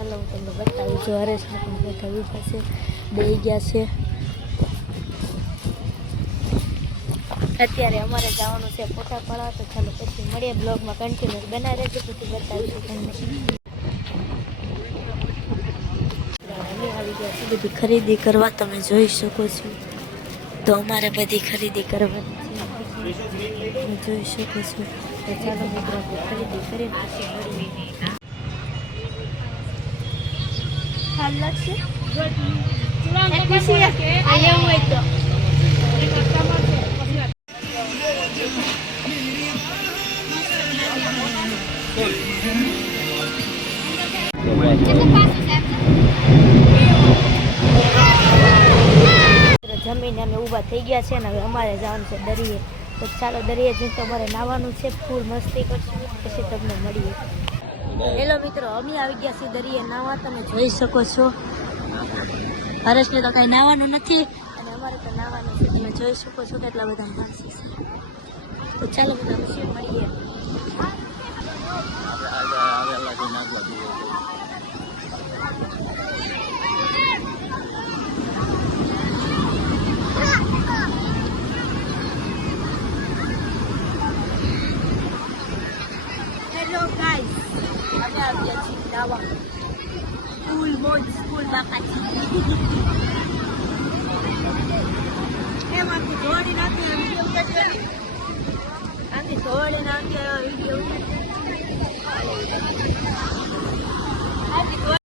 ચાલો હું તમને બતાવું છું. હરેશને પણ બધા ઊભા છે, બેસી ગયા છે. અત્યારે અમારે જવાનું છે ફોટા પાડવા, તો ચાલો પછી મળીએ બ્લોગમાં કન્ટિન્યુ બનાવી રહેજો, પછી બતાવીશું તમને. અમે આવી ગયા છીએ બધી ખરીદી કરવા, તમે જોઈ શકો છો. તો અમારે બધી ખરીદી કરવાની છે, તમે જોઈ શકો છો. તો ચાલો મિત્રો આપણે ખરીદી કરીને પછી મળીએ. હાલ લાગશે એવું હોય તો જમીને અમે ઊભા થઈ ગયા છે ને હવે અમારે જવાનું છે દરિયે. તો ચાલો દરિયે જઈને તો અમારે નાહવાનું છે, ફૂલ મસ્તી કરશું, પછી તમને મળીએ. હેલો મિત્રો, અમે આવી ગયા છીએ દરિયે નાહવા, તમે જોઈ શકો છો. હરેશને તો કઈ નાહવાનું નથી અને અમારે તો નાહવાનું છે, તમે જોઈ શકો છો કેટલા બધા માણસો છે. તો ચાલો બધા પછી મળીએ. હેલો ગાઈસ, અમે આવી ગયા છીએ નાહવા. સ્કૂલ મોજ સ્કૂલ બાકાજી એમાંથી જોડી નાખી આથી જોડી નાખી વિડીયો